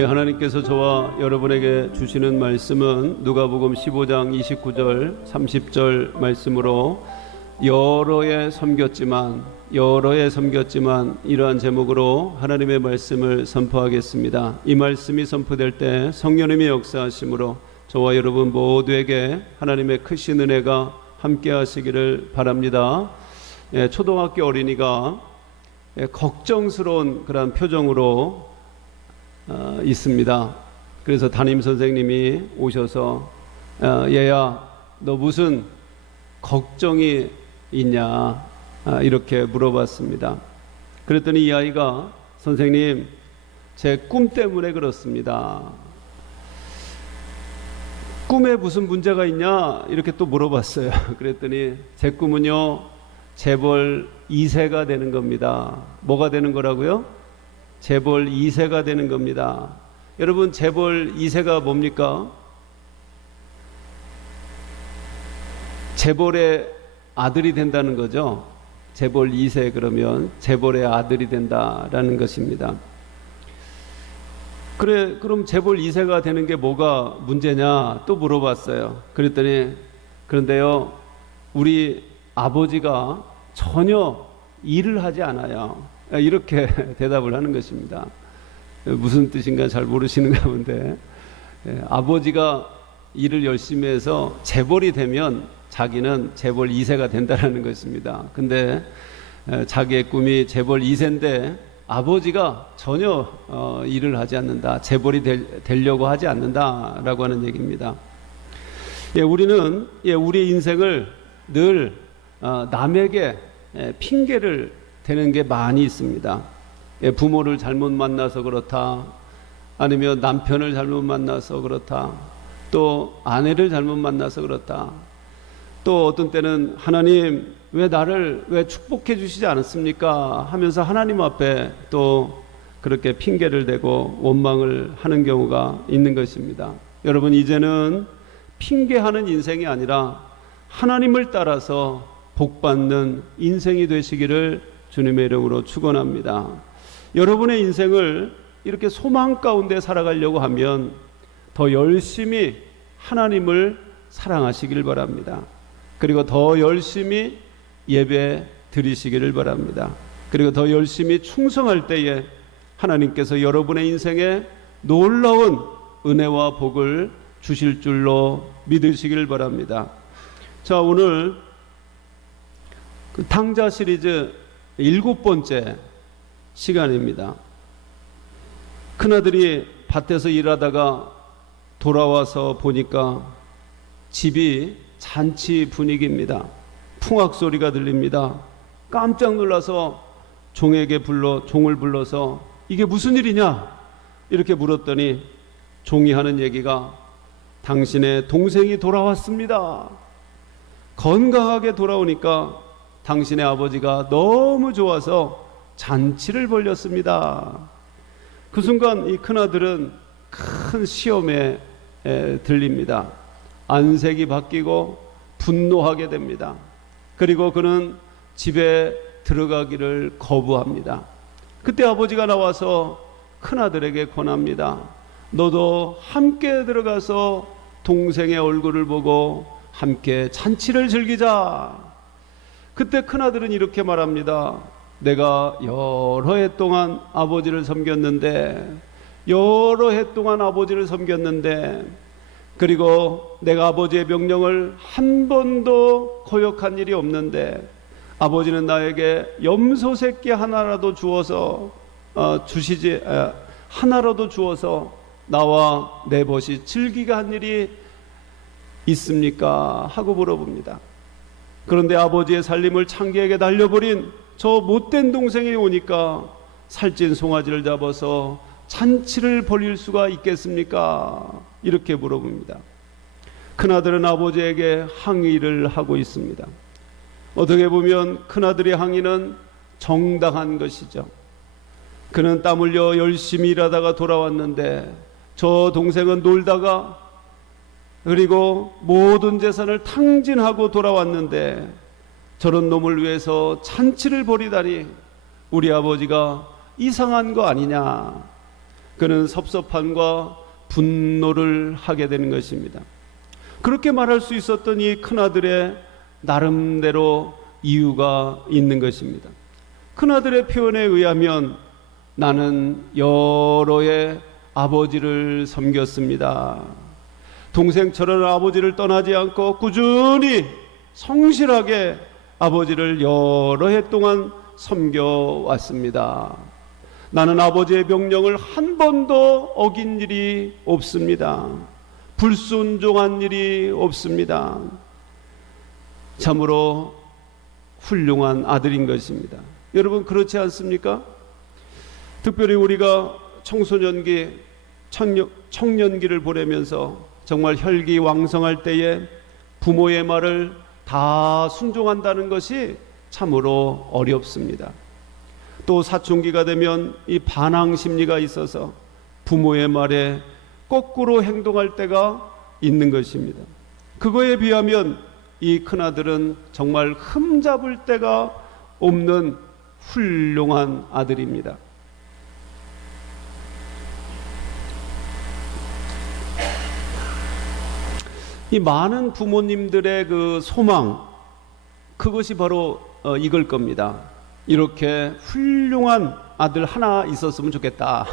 하나님께서 저와 여러분에게 주시는 말씀은 누가복음 15장 29절 30절 말씀으로 여러 해 섬겼지만 이러한 제목으로 하나님의 말씀을 선포하겠습니다. 이 말씀이 선포될 때 성령님의 역사하심으로 저와 여러분 모두에게 하나님의 크신 은혜가 함께 하시기를 바랍니다. 초등학교 어린이가 걱정스러운 그런 표정으로 있습니다. 그래서 담임 선생님이 오셔서 얘야 너 무슨 걱정이 있냐 이렇게 물어봤습니다. 그랬더니 이 아이가 선생님 제 꿈 때문에 그렇습니다. 꿈에 무슨 문제가 있냐 이렇게 또 물어봤어요. 그랬더니 제 꿈은요 재벌 2세가 되는 겁니다. 뭐가 되는 거라고요? 재벌 2세가 되는 겁니다. 여러분 재벌 2세가 뭡니까? 재벌의 아들이 된다는 거죠. 재벌 2세 그러면 재벌의 아들이 된다라는 것입니다. 그래 그럼 재벌 2세가 되는 게 뭐가 문제냐 또 물어봤어요. 그랬더니 그런데요 우리 아버지가 전혀 일을 하지 않아요. 이렇게 대답을 하는 것입니다. 무슨 뜻인가 잘 모르시는 가운데 아버지가 일을 열심히 해서 재벌이 되면 자기는 재벌 2세가 된다는 것입니다. 근데 자기의 꿈이 재벌 2세인데 아버지가 전혀 일을 하지 않는다. 재벌이 되려고 하지 않는다라고 하는 얘기입니다. 우리는 우리의 인생을 늘 남에게 핑계를 대는 게 많이 있습니다. 부모를 잘못 만나서 그렇다, 아니면 남편을 잘못 만나서 그렇다, 또 아내를 잘못 만나서 그렇다, 또 어떤 때는 하나님 왜 나를 왜 축복해 주시지 않았습니까 하면서 하나님 앞에 또 그렇게 핑계를 대고 원망을 하는 경우가 있는 것입니다. 여러분 이제는 핑계하는 인생이 아니라 하나님을 따라서 복받는 인생이 되시기를 주님의 이름으로 축원합니다. 여러분의 인생을 이렇게 소망 가운데 살아가려고 하면 더 열심히 하나님을 사랑하시기를 바랍니다. 그리고 더 열심히 예배 드리시기를 바랍니다. 그리고 더 열심히 충성할 때에 하나님께서 여러분의 인생에 놀라운 은혜와 복을 주실 줄로 믿으시기를 바랍니다. 자, 오늘 그 탕자 시리즈 7번째 시간입니다. 큰아들이 밭에서 일하다가 돌아와서 보니까 집이 잔치 분위기입니다. 풍악 소리가 들립니다. 깜짝 놀라서 종을 불러서 이게 무슨 일이냐 이렇게 물었더니 종이 하는 얘기가 당신의 동생이 돌아왔습니다. 건강하게 돌아오니까 당신의 아버지가 너무 좋아서 잔치를 벌였습니다. 그 순간 이 큰아들은 큰 시험에 들립니다. 안색이 바뀌고 분노하게 됩니다. 그리고 그는 집에 들어가기를 거부합니다. 그때 아버지가 나와서 큰아들에게 권합니다. 너도 함께 들어가서 동생의 얼굴을 보고 함께 잔치를 즐기자. 그때 큰아들은 이렇게 말합니다. 내가 여러 해 동안 아버지를 섬겼는데 그리고 내가 아버지의 명령을 한 번도 거역한 일이 없는데 아버지는 나에게 염소 새끼 하나라도 주어서 나와 내 벗이 즐기게 한 일이 있습니까? 하고 물어봅니다. 그런데 아버지의 살림을 창기에게 날려버린 저 못된 동생이 오니까 살찐 송아지를 잡아서 잔치를 벌일 수가 있겠습니까? 이렇게 물어봅니다. 큰아들은 아버지에게 항의를 하고 있습니다. 어떻게 보면 큰아들의 항의는 정당한 것이죠. 그는 땀 흘려 열심히 일하다가 돌아왔는데 저 동생은 놀다가 그리고 모든 재산을 탕진하고 돌아왔는데 저런 놈을 위해서 잔치를 벌이다니 우리 아버지가 이상한 거 아니냐. 그는 섭섭함과 분노를 하게 되는 것입니다. 그렇게 말할 수 있었던 이 큰아들의 나름대로 이유가 있는 것입니다. 큰아들의 표현에 의하면 나는 여러의 아버지를 섬겼습니다. 동생처럼 아버지를 떠나지 않고 꾸준히 성실하게 아버지를 여러 해 동안 섬겨왔습니다. 나는 아버지의 명령을 한 번도 어긴 일이 없습니다. 불순종한 일이 없습니다. 참으로 훌륭한 아들인 것입니다. 여러분 그렇지 않습니까? 특별히 우리가 청소년기, 청년기를 보내면서 정말 혈기왕성할 때에 부모의 말을 다 순종한다는 것이 참으로 어렵습니다. 또 사춘기가 되면 이 반항 심리가 있어서 부모의 말에 거꾸로 행동할 때가 있는 것입니다. 그거에 비하면 이 큰아들은 정말 흠잡을 데가 없는 훌륭한 아들입니다. 이 많은 부모님들의 그 소망, 그것이 바로 이걸 겁니다. 이렇게 훌륭한 아들 하나 있었으면 좋겠다.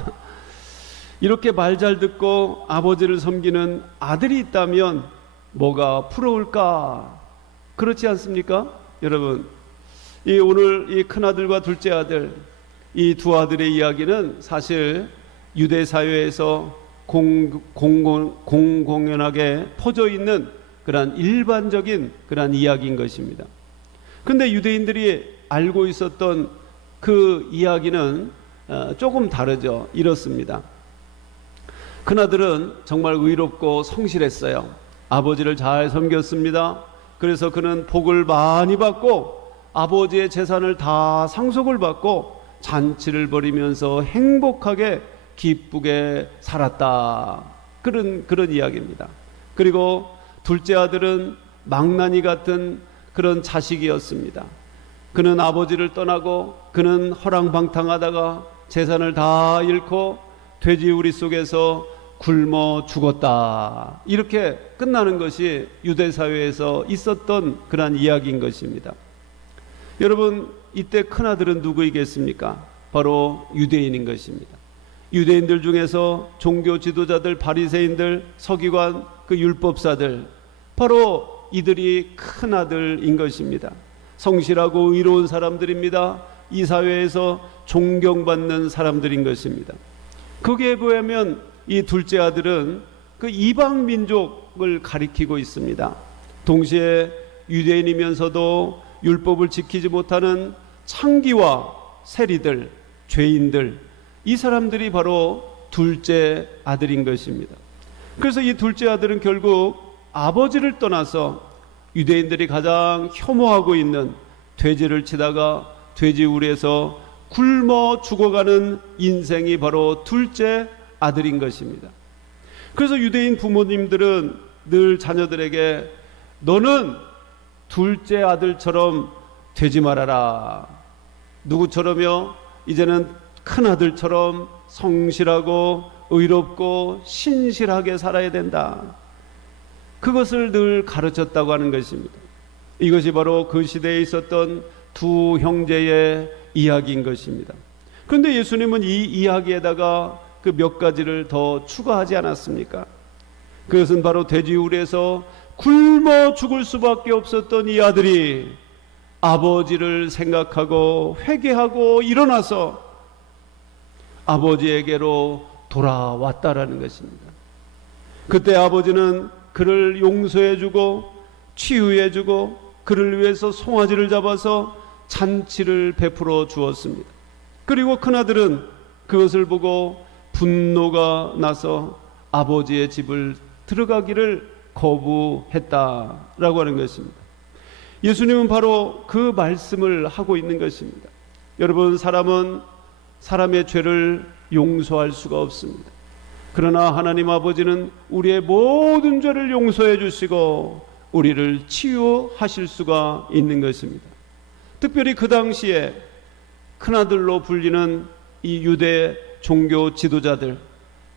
이렇게 말 잘 듣고 아버지를 섬기는 아들이 있다면 뭐가 부러울까? 그렇지 않습니까? 여러분, 오늘 이 큰아들과 둘째 아들, 이 두 아들의 이야기는 사실 유대 사회에서 공공연하게 퍼져 있는 그러한 일반적인 그러한 이야기인 것입니다. 그런데 유대인들이 알고 있었던 그 이야기는 조금 다르죠. 이렇습니다. 큰아들은 정말 의롭고 성실했어요. 아버지를 잘 섬겼습니다. 그래서 그는 복을 많이 받고 아버지의 재산을 다 상속을 받고 잔치를 벌이면서 행복하게 기쁘게 살았다. 그런 이야기입니다. 그리고 둘째 아들은 망나니 같은 그런 자식이었습니다. 그는 아버지를 떠나고 그는 허랑방탕하다가 재산을 다 잃고 돼지우리 속에서 굶어 죽었다. 이렇게 끝나는 것이 유대 사회에서 있었던 그런 이야기인 것입니다. 여러분, 이때 큰아들은 누구이겠습니까? 바로 유대인인 것입니다. 유대인들 중에서 종교 지도자들, 바리새인들, 서기관, 그 율법사들, 바로 이들이 큰아들인 것입니다. 성실하고 의로운 사람들입니다. 이 사회에서 존경받는 사람들인 것입니다. 거기에 보면 이 둘째 아들은 그 이방 민족을 가리키고 있습니다. 동시에 유대인이면서도 율법을 지키지 못하는 창기와 세리들, 죄인들, 이 사람들이 바로 둘째 아들인 것입니다. 그래서 이 둘째 아들은 결국 아버지를 떠나서 유대인들이 가장 혐오하고 있는 돼지를 치다가 돼지우리에서 굶어 죽어가는 인생이 바로 둘째 아들인 것입니다. 그래서 유대인 부모님들은 늘 자녀들에게 너는 둘째 아들처럼 되지 말아라. 누구처럼요? 이제는 큰아들처럼 성실하고 의롭고 신실하게 살아야 된다. 그것을 늘 가르쳤다고 하는 것입니다. 이것이 바로 그 시대에 있었던 두 형제의 이야기인 것입니다. 그런데 예수님은 이 이야기에다가 그 몇 가지를 더 추가하지 않았습니까? 그것은 바로 돼지우리에서 굶어 죽을 수밖에 없었던 이 아들이 아버지를 생각하고 회개하고 일어나서 아버지에게로 돌아왔다라는 것입니다. 그때 아버지는 그를 용서해주고 치유해주고 그를 위해서 송아지를 잡아서 잔치를 베풀어 주었습니다. 그리고 큰아들은 그것을 보고 분노가 나서 아버지의 집을 들어가기를 거부했다라고 하는 것입니다. 예수님은 바로 그 말씀을 하고 있는 것입니다. 여러분, 사람은 사람의 죄를 용서할 수가 없습니다. 그러나 하나님 아버지는 우리의 모든 죄를 용서해 주시고 우리를 치유하실 수가 있는 것입니다. 특별히 그 당시에 큰아들로 불리는 이 유대 종교 지도자들,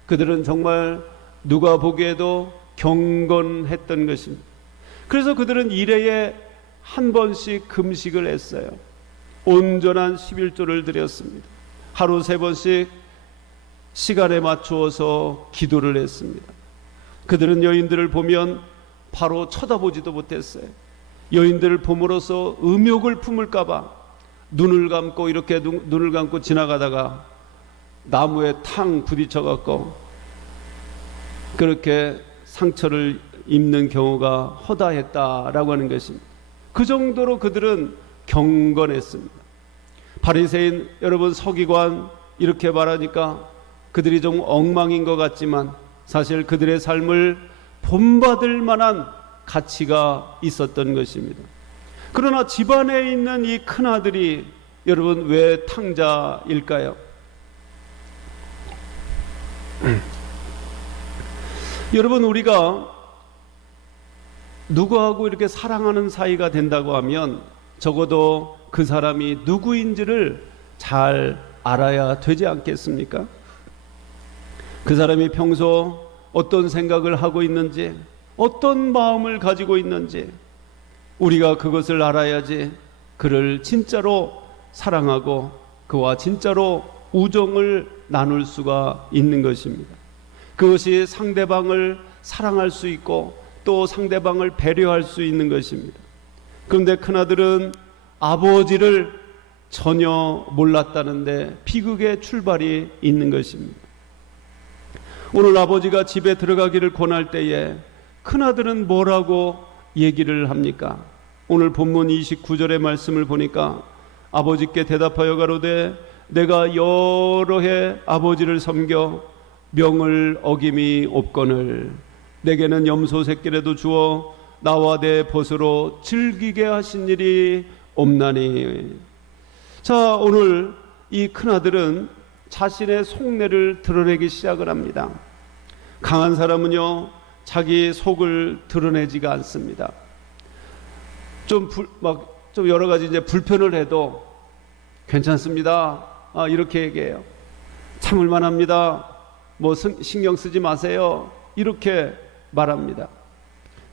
그들은 정말 누가 보기에도 경건했던 것입니다. 그래서 그들은 1회에 한 번씩 금식을 했어요. 온전한 11조를 드렸습니다. 하루 3번씩 시간에 맞추어서 기도를 했습니다. 그들은 여인들을 보면 바로 쳐다보지도 못했어요. 여인들을 봄으로써 음욕을 품을까 봐 눈을 감고 이렇게 눈을 감고 지나가다가 나무에 탕 부딪혀갖고 그렇게 상처를 입는 경우가 허다했다라고 하는 것입니다. 그 정도로 그들은 경건했습니다. 바리새인 여러분, 서기관 이렇게 말하니까 그들이 좀 엉망인 것 같지만 사실 그들의 삶을 본받을 만한 가치가 있었던 것입니다. 그러나 집안에 있는 이 큰아들이 여러분 왜 탕자일까요? 여러분, 우리가 누구하고 이렇게 사랑하는 사이가 된다고 하면 적어도 그 사람이 누구인지를 잘 알아야 되지 않겠습니까? 그 사람이 평소 어떤 생각을 하고 있는지, 어떤 마음을 가지고 있는지 우리가 그것을 알아야지 그를 진짜로 사랑하고 그와 진짜로 우정을 나눌 수가 있는 것입니다. 그것이 상대방을 사랑할 수 있고 또 상대방을 배려할 수 있는 것입니다. 그런데 큰아들은 아버지를 전혀 몰랐다는데 비극의 출발이 있는 것입니다. 오늘 아버지가 집에 들어가기를 권할 때에 큰아들은 뭐라고 얘기를 합니까? 오늘 본문 29절의 말씀을 보니까 아버지께 대답하여 가로되 내가 여러 해 아버지를 섬겨 명을 어김이 없거늘 내게는 염소 새끼라도 주어 나와 내 벗으로 즐기게 하신 일이 없나니. 자, 오늘 이 큰아들은 자신의 속내를 드러내기 시작을 합니다. 강한 사람은요 자기 속을 드러내지가 않습니다. 좀 여러 가지 이제 불편을 해도 괜찮습니다. 이렇게 얘기해요. 참을만 합니다. 뭐 신경 쓰지 마세요. 이렇게 말합니다.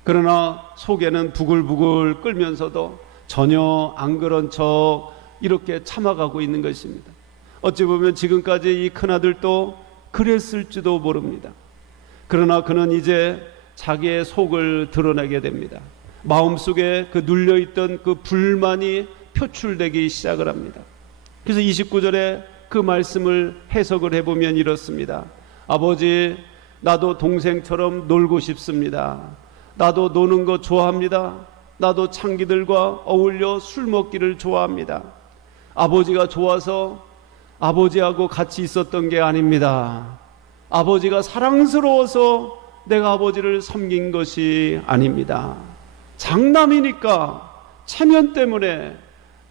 그러나 속에는 부글부글 끓면서도 전혀 안 그런 척 이렇게 참아가고 있는 것입니다. 어찌 보면 지금까지 이 큰아들도 그랬을지도 모릅니다. 그러나 그는 이제 자기의 속을 드러내게 됩니다. 마음속에 그 눌려있던 그 불만이 표출되기 시작을 합니다. 그래서 29절에 그 말씀을 해석을 해보면 이렇습니다. 아버지, 나도 동생처럼 놀고 싶습니다. 나도 노는 거 좋아합니다. 나도 창기들과 어울려 술 먹기를 좋아합니다. 아버지가 좋아서 아버지하고 같이 있었던 게 아닙니다. 아버지가 사랑스러워서 내가 아버지를 섬긴 것이 아닙니다. 장남이니까 체면 때문에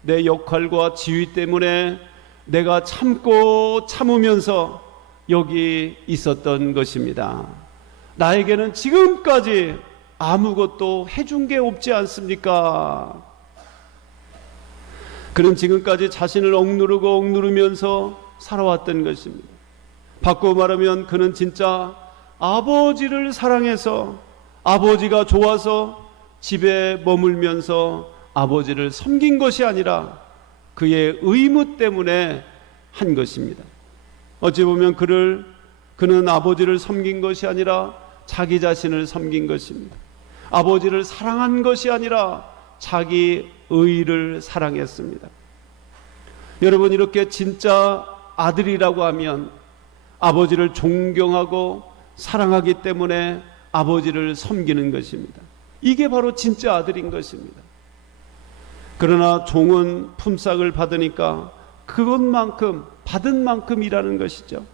내 역할과 지위 때문에 내가 참고 참으면서 여기 있었던 것입니다. 나에게는 지금까지 아무것도 해준 게 없지 않습니까? 그는 지금까지 자신을 억누르면서 살아왔던 것입니다. 바꾸어 말하면 그는 진짜 아버지를 사랑해서 아버지가 좋아서 집에 머물면서 아버지를 섬긴 것이 아니라 그의 의무 때문에 한 것입니다. 어찌 보면 그는 아버지를 섬긴 것이 아니라 자기 자신을 섬긴 것입니다. 아버지를 사랑한 것이 아니라 자기 의를 사랑했습니다. 여러분, 이렇게 진짜 아들이라고 하면 아버지를 존경하고 사랑하기 때문에 아버지를 섬기는 것입니다. 이게 바로 진짜 아들인 것입니다. 그러나 종은 품삯을 받으니까 그것만큼 받은 만큼 일하는 것이죠.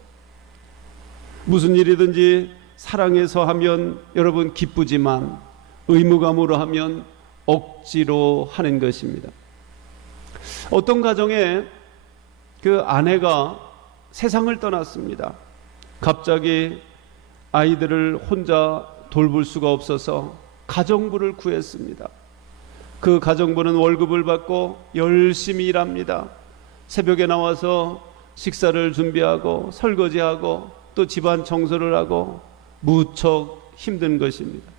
무슨 일이든지 사랑해서 하면 여러분 기쁘지만 의무감으로 하면 억지로 하는 것입니다. 어떤 가정에 그 아내가 세상을 떠났습니다. 갑자기 아이들을 혼자 돌볼 수가 없어서 가정부를 구했습니다. 그 가정부는 월급을 받고 열심히 일합니다. 새벽에 나와서 식사를 준비하고 설거지하고 또 집안 청소를 하고 무척 힘든 것입니다.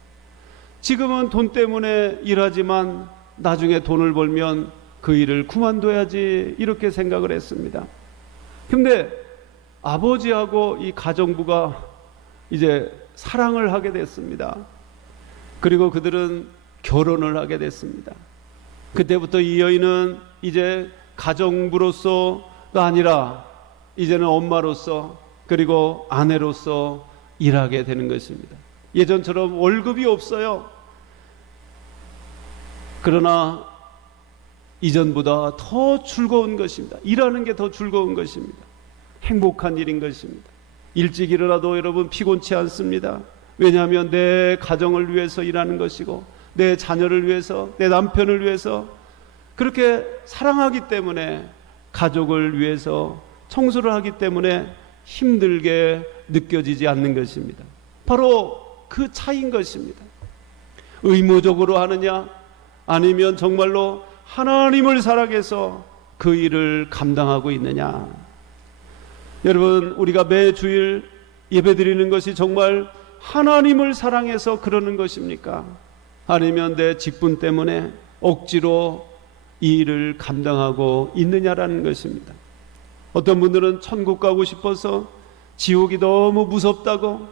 지금은 돈 때문에 일하지만 나중에 돈을 벌면 그 일을 그만둬야지 이렇게 생각을 했습니다. 근데 아버지하고 이 가정부가 이제 사랑을 하게 됐습니다. 그리고 그들은 결혼을 하게 됐습니다. 그때부터 이 여인은 이제 가정부로서가 아니라 이제는 엄마로서 그리고 아내로서 일하게 되는 것입니다. 예전처럼 월급이 없어요. 그러나 이전보다 더 즐거운 것입니다. 일하는 게 더 즐거운 것입니다. 행복한 일인 것입니다. 일찍 일어나도 여러분 피곤치 않습니다. 왜냐하면 내 가정을 위해서 일하는 것이고 내 자녀를 위해서, 내 남편을 위해서 그렇게 사랑하기 때문에, 가족을 위해서 청소를 하기 때문에 힘들게 느껴지지 않는 것입니다. 바로 그 차이인 것입니다. 의무적으로 하느냐 아니면 정말로 하나님을 사랑해서 그 일을 감당하고 있느냐. 여러분, 우리가 매 주일 예배드리는 것이 정말 하나님을 사랑해서 그러는 것입니까? 아니면 내 직분 때문에 억지로 이 일을 감당하고 있느냐라는 것입니다. 어떤 분들은 천국 가고 싶어서 지옥이 너무 무섭다고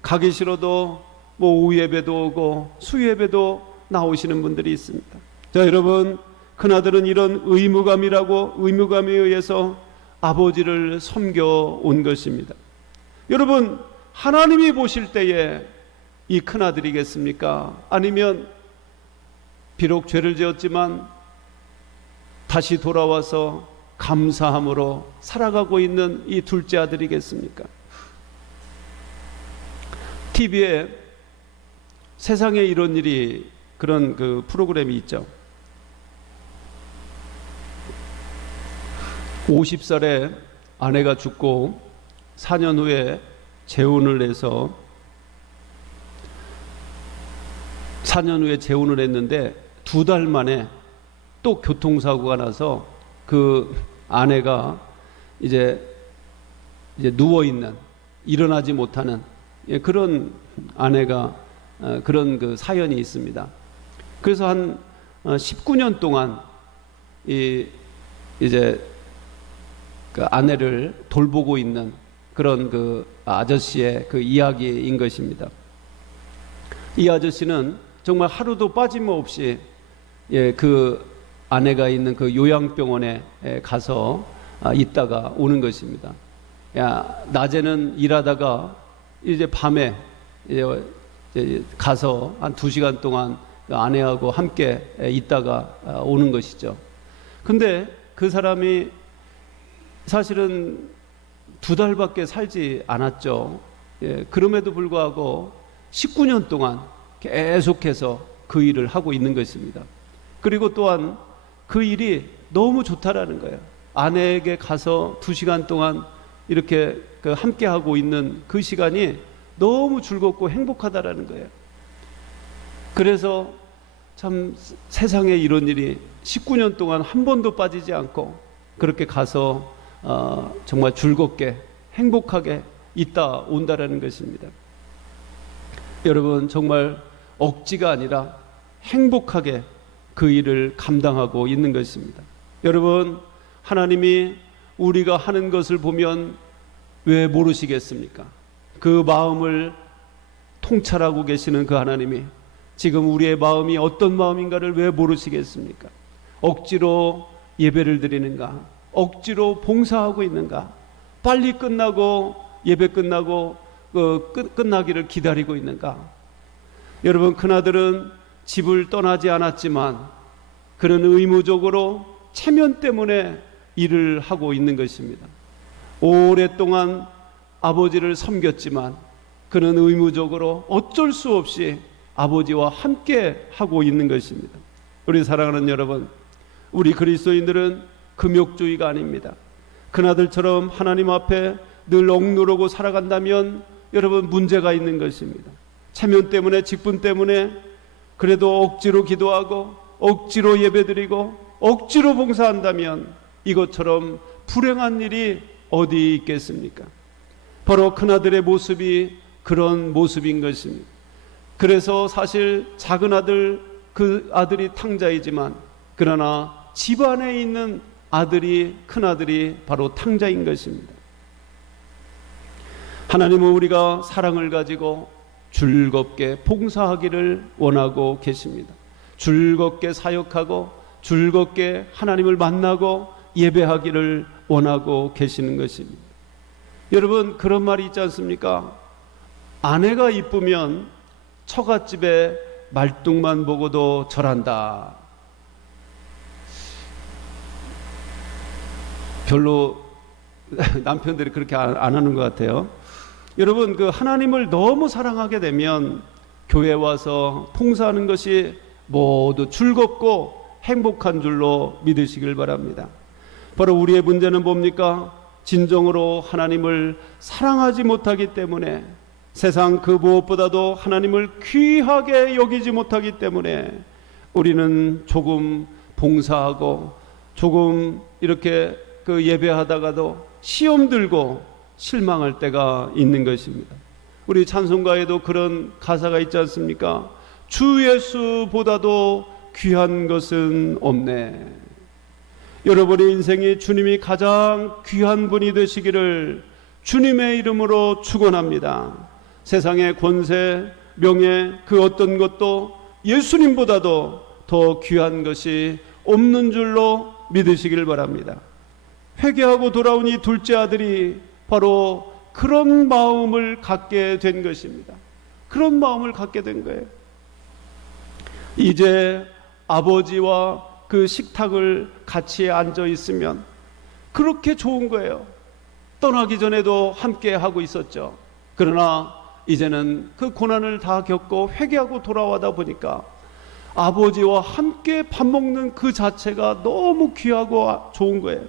가기 싫어도 뭐 오후 예배도 오고 수 예배도 나오시는 분들이 있습니다. 자, 여러분, 큰아들은 이런 의무감에 의해서 아버지를 섬겨온 것입니다. 여러분, 하나님이 보실 때에 이 큰아들이겠습니까? 아니면 비록 죄를 지었지만 다시 돌아와서 감사함으로 살아가고 있는 이 둘째 아들이겠습니까? TV에 세상에 이런 일이, 그런 그 프로그램이 있죠. 50살에 아내가 죽고 4년 후에 재혼을 해서 4년 후에 재혼을 했는데 2달 만에 또 교통사고가 나서 그 아내가 이제 누워있는, 일어나지 못하는 그런 아내가 그런 그 사연이 있습니다. 그래서 한 19년 동안 이제 그 아내를 돌보고 있는 그런 그 아저씨의 그 이야기인 것입니다. 이 아저씨는 정말 하루도 빠짐없이 그 아내가 있는 그 요양병원에 가서 있다가 오는 것입니다. 낮에는 일하다가 이제 밤에 이제 가서 한 2시간 동안 그 아내하고 함께 있다가 오는 것이죠. 근데 그 사람이 사실은 2달밖에 살지 않았죠. 그럼에도 불구하고 19년 동안 계속해서 그 일을 하고 있는 것입니다. 그리고 또한 그 일이 너무 좋다라는 거예요. 아내에게 가서 2시간 동안 이렇게 함께 하고 있는 그 시간이 너무 즐겁고 행복하다라는 거예요. 그래서 참 세상에 이런 일이 19년 동안 한 번도 빠지지 않고 그렇게 가서 정말 즐겁게 행복하게 있다 온다라는 것입니다. 여러분, 정말 억지가 아니라 행복하게 그 일을 감당하고 있는 것입니다. 여러분, 하나님이 우리가 하는 것을 보면 왜 모르시겠습니까? 그 마음을 통찰하고 계시는 그 하나님이 지금 우리의 마음이 어떤 마음인가를 왜 모르시겠습니까? 억지로 예배를 드리는가? 억지로 봉사하고 있는가? 빨리 끝나고 예배 끝나고 끝나기를 기다리고 있는가? 여러분, 큰아들은 집을 떠나지 않았지만 그는 의무적으로 체면 때문에 일을 하고 있는 것입니다. 오랫동안 아버지를 섬겼지만 그는 의무적으로 어쩔 수 없이 아버지와 함께 하고 있는 것입니다. 우리 사랑하는 여러분, 우리 그리스도인들은 금욕주의가 아닙니다. 그나들처럼 하나님 앞에 늘 억누르고 살아간다면 여러분, 문제가 있는 것입니다. 체면 때문에, 직분 때문에 그래도 억지로 기도하고 억지로 예배드리고 억지로 봉사한다면 이것처럼 불행한 일이 어디 있겠습니까? 바로 큰아들의 모습이 그런 모습인 것입니다. 그래서 사실 작은 아들, 그 아들이 탕자이지만 그러나 집안에 있는 아들이, 큰아들이 바로 탕자인 것입니다. 하나님은 우리가 사랑을 가지고 즐겁게 봉사하기를 원하고 계십니다. 즐겁게 사역하고 즐겁게 하나님을 만나고 예배하기를 원하고 계시는 것입니다. 여러분, 그런 말이 있지 않습니까? 아내가 이쁘면 처갓집에 말뚝만 보고도 절한다. 별로 남편들이 그렇게 안 하는 것 같아요. 여러분, 그 하나님을 너무 사랑하게 되면 교회 와서 봉사하는 것이 모두 즐겁고 행복한 줄로 믿으시길 바랍니다. 바로 우리의 문제는 뭡니까? 진정으로 하나님을 사랑하지 못하기 때문에, 세상 그 무엇보다도 하나님을 귀하게 여기지 못하기 때문에 우리는 조금 봉사하고 조금 이렇게 그 예배하다가도 시험 들고 실망할 때가 있는 것입니다. 우리 찬송가에도 그런 가사가 있지 않습니까? 주 예수보다도 귀한 것은 없네. 여러분의 인생에 주님이 가장 귀한 분이 되시기를 주님의 이름으로 축원합니다. 세상의 권세, 명예, 그 어떤 것도 예수님보다도 더 귀한 것이 없는 줄로 믿으시길 바랍니다. 회개하고 돌아온 이 둘째 아들이 바로 그런 마음을 갖게 된 것입니다. 그런 마음을 갖게 된 거예요. 이제 아버지와 그 식탁을 같이 앉아 있으면 그렇게 좋은 거예요. 떠나기 전에도 함께 하고 있었죠. 그러나 이제는 그 고난을 다 겪고 회개하고 돌아와다 보니까 아버지와 함께 밥 먹는 그 자체가 너무 귀하고 좋은 거예요.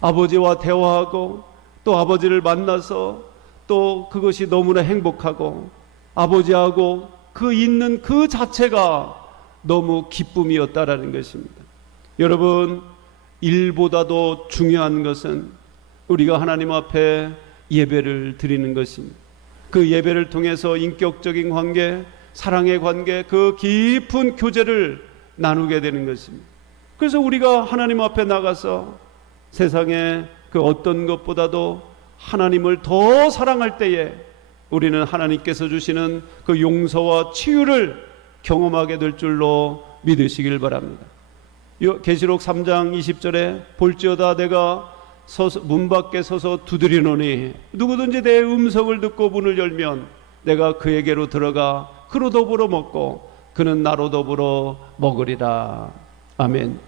아버지와 대화하고 또 아버지를 만나서 또 그것이 너무나 행복하고 아버지하고 그 있는 그 자체가 너무 기쁨이었다라는 것입니다. 여러분, 일보다도 중요한 것은 우리가 하나님 앞에 예배를 드리는 것입니다. 그 예배를 통해서 인격적인 관계, 사랑의 관계, 그 깊은 교제를 나누게 되는 것입니다. 그래서 우리가 하나님 앞에 나가서 세상에 그 어떤 것보다도 하나님을 더 사랑할 때에 우리는 하나님께서 주시는 그 용서와 치유를 경험하게 될 줄로 믿으시길 바랍니다. 계시록 3장 20절에 볼지어다 내가 문 밖에 서서 두드리노니 누구든지 내 음성을 듣고 문을 열면 내가 그에게로 들어가 그로 더불어 먹고 그는 나로 더불어 먹으리라. 아멘.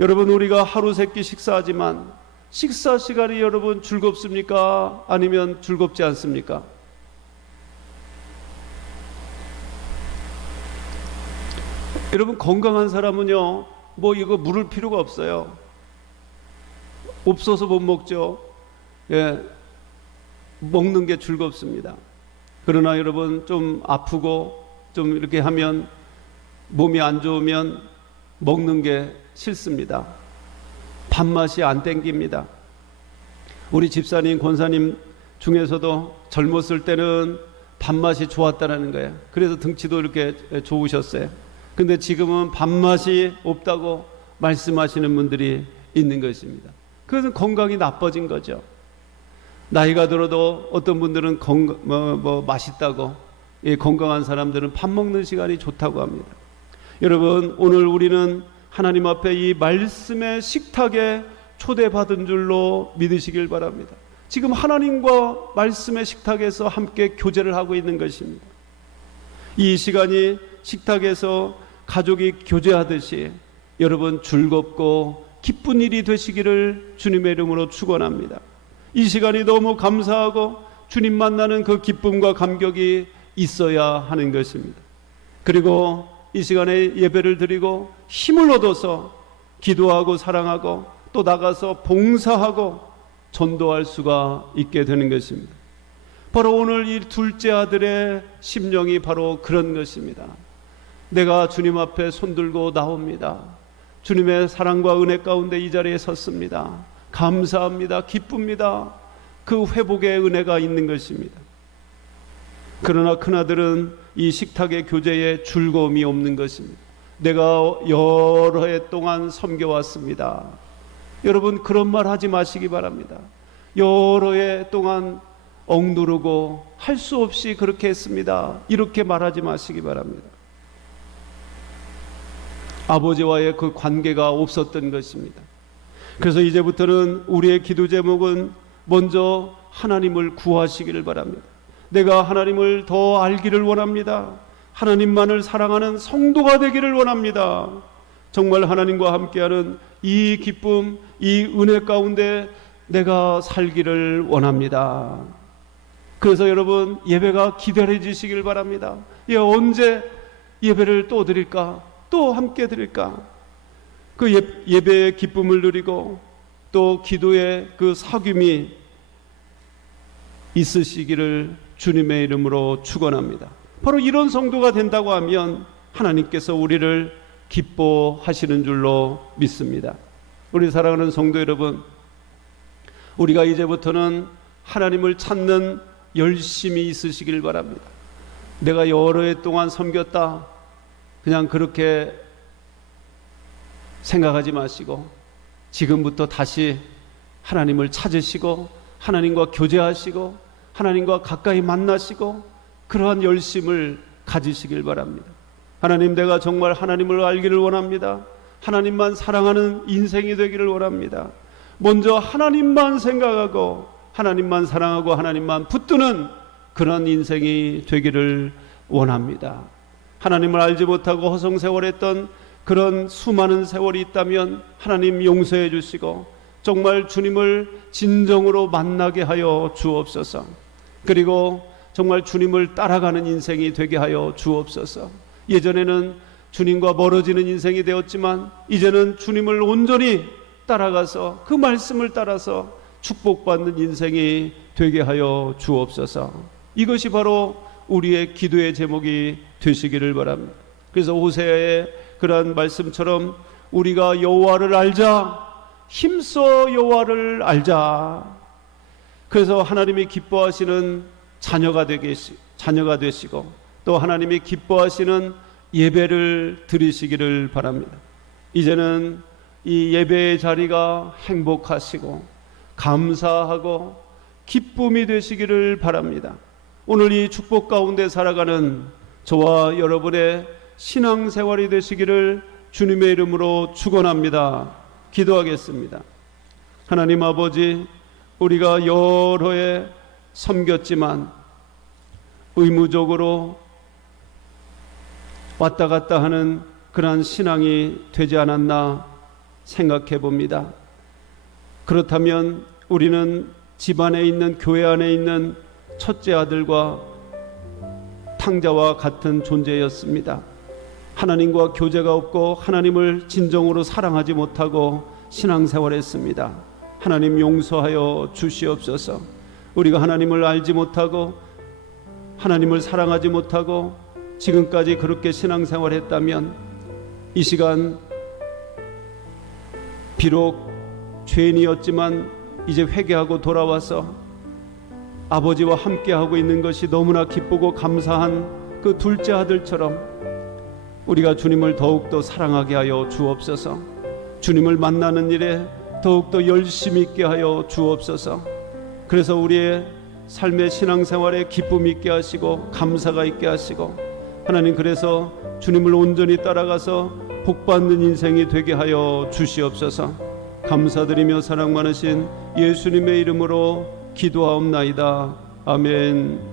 여러분, 우리가 하루 세끼 식사하지만 식사 시간이 여러분 즐겁습니까? 아니면 즐겁지 않습니까? 여러분, 건강한 사람은요, 뭐 이거 물을 필요가 없어요. 없어서 못 먹죠. 예, 먹는 게 즐겁습니다. 그러나 여러분, 좀 아프고 좀 이렇게 하면 몸이 안 좋으면 먹는 게 싫습니다. 밥맛이 안 땡깁니다. 우리 집사님, 권사님 중에서도 젊었을 때는 밥맛이 좋았다라는 거예요. 그래서 등치도 이렇게 좋으셨어요. 근데 지금은 밥맛이 없다고 말씀하시는 분들이 있는 것입니다. 그것은 건강이 나빠진 거죠. 나이가 들어도 어떤 분들은 맛있다고, 건강한 사람들은 밥 먹는 시간이 좋다고 합니다. 여러분, 오늘 우리는 하나님 앞에 이 말씀의 식탁에 초대받은 줄로 믿으시길 바랍니다. 지금 하나님과 말씀의 식탁에서 함께 교제를 하고 있는 것입니다. 이 시간이 식탁에서 가족이 교제하듯이 여러분 즐겁고 기쁜 일이 되시기를 주님의 이름으로 축원합니다. 이 시간이 너무 감사하고 주님 만나는 그 기쁨과 감격이 있어야 하는 것입니다. 그리고 이 시간에 예배를 드리고 힘을 얻어서 기도하고 사랑하고 또 나가서 봉사하고 전도할 수가 있게 되는 것입니다. 바로 오늘 이 둘째 아들의 심령이 바로 그런 것입니다. 내가 주님 앞에 손들고 나옵니다. 주님의 사랑과 은혜 가운데 이 자리에 섰습니다. 감사합니다. 기쁩니다. 그 회복의 은혜가 있는 것입니다. 그러나 큰아들은 이 식탁의 교제에 즐거움이 없는 것입니다. 내가 여러 해 동안 섬겨왔습니다. 여러분, 그런 말 하지 마시기 바랍니다. 여러 해 동안 억누르고 할 수 없이 그렇게 했습니다. 이렇게 말하지 마시기 바랍니다. 아버지와의 그 관계가 없었던 것입니다. 그래서 이제부터는 우리의 기도 제목은 먼저 하나님을 구하시기를 바랍니다. 내가 하나님을 더 알기를 원합니다. 하나님만을 사랑하는 성도가 되기를 원합니다. 정말 하나님과 함께하는 이 기쁨, 이 은혜 가운데 내가 살기를 원합니다. 그래서 여러분, 예배가 기다려지시길 바랍니다. 언제 예배를 또 드릴까? 또 함께 드릴까? 그 예배의 기쁨을 누리고 또 기도의 그 사귐이 있으시기를 주님의 이름으로 축원합니다. 바로 이런 성도가 된다고 하면 하나님께서 우리를 기뻐하시는 줄로 믿습니다. 우리 사랑하는 성도 여러분, 우리가 이제부터는 하나님을 찾는 열심이 있으시길 바랍니다. 내가 여러 해 동안 섬겼다, 그냥 그렇게 생각하지 마시고 지금부터 다시 하나님을 찾으시고 하나님과 교제하시고 하나님과 가까이 만나시고 그러한 열심을 가지시길 바랍니다. 하나님, 내가 정말 하나님을 알기를 원합니다. 하나님만 사랑하는 인생이 되기를 원합니다. 먼저 하나님만 생각하고 하나님만 사랑하고 하나님만 붙드는 그런 인생이 되기를 원합니다. 하나님을 알지 못하고 허송세월했던 그런 수많은 세월이 있다면 하나님 용서해 주시고 정말 주님을 진정으로 만나게 하여 주옵소서. 그리고 정말 주님을 따라가는 인생이 되게 하여 주옵소서. 예전에는 주님과 멀어지는 인생이 되었지만 이제는 주님을 온전히 따라가서 그 말씀을 따라서 축복받는 인생이 되게 하여 주옵소서. 이것이 바로 우리의 기도의 제목이 되시기를 바랍니다. 그래서 호세아의 그러한 말씀처럼 우리가 여호와를 알자, 힘써 여호와를 알자. 그래서 하나님이 기뻐하시는 자녀가 되시고 또 하나님이 기뻐하시는 예배를 드리시기를 바랍니다. 이제는 이 예배의 자리가 행복하시고 감사하고 기쁨이 되시기를 바랍니다. 오늘 이 축복 가운데 살아가는 저와 여러분의 신앙생활이 되시기를 주님의 이름으로 축원합니다. 기도하겠습니다. 하나님 아버지, 우리가 여러 해 섬겼지만 의무적으로 왔다 갔다 하는 그러한 신앙이 되지 않았나 생각해 봅니다. 그렇다면 우리는 집안에 있는, 교회 안에 있는 첫째 아들과 탕자와 같은 존재였습니다. 하나님과 교제가 없고 하나님을 진정으로 사랑하지 못하고 신앙생활했습니다. 하나님 용서하여 주시옵소서. 우리가 하나님을 알지 못하고 하나님을 사랑하지 못하고 지금까지 그렇게 신앙생활했다면 이 시간 비록 죄인이었지만 이제 회개하고 돌아와서 아버지와 함께하고 있는 것이 너무나 기쁘고 감사한 그 둘째 아들처럼 우리가 주님을 더욱더 사랑하게 하여 주옵소서. 주님을 만나는 일에 더욱더 열심히 있게 하여 주옵소서. 그래서 우리의 삶의 신앙생활에 기쁨이 있게 하시고 감사가 있게 하시고 하나님, 그래서 주님을 온전히 따라가서 복받는 인생이 되게 하여 주시옵소서. 감사드리며 사랑 많으신 예수님의 이름으로 기도하옵나이다. 아멘.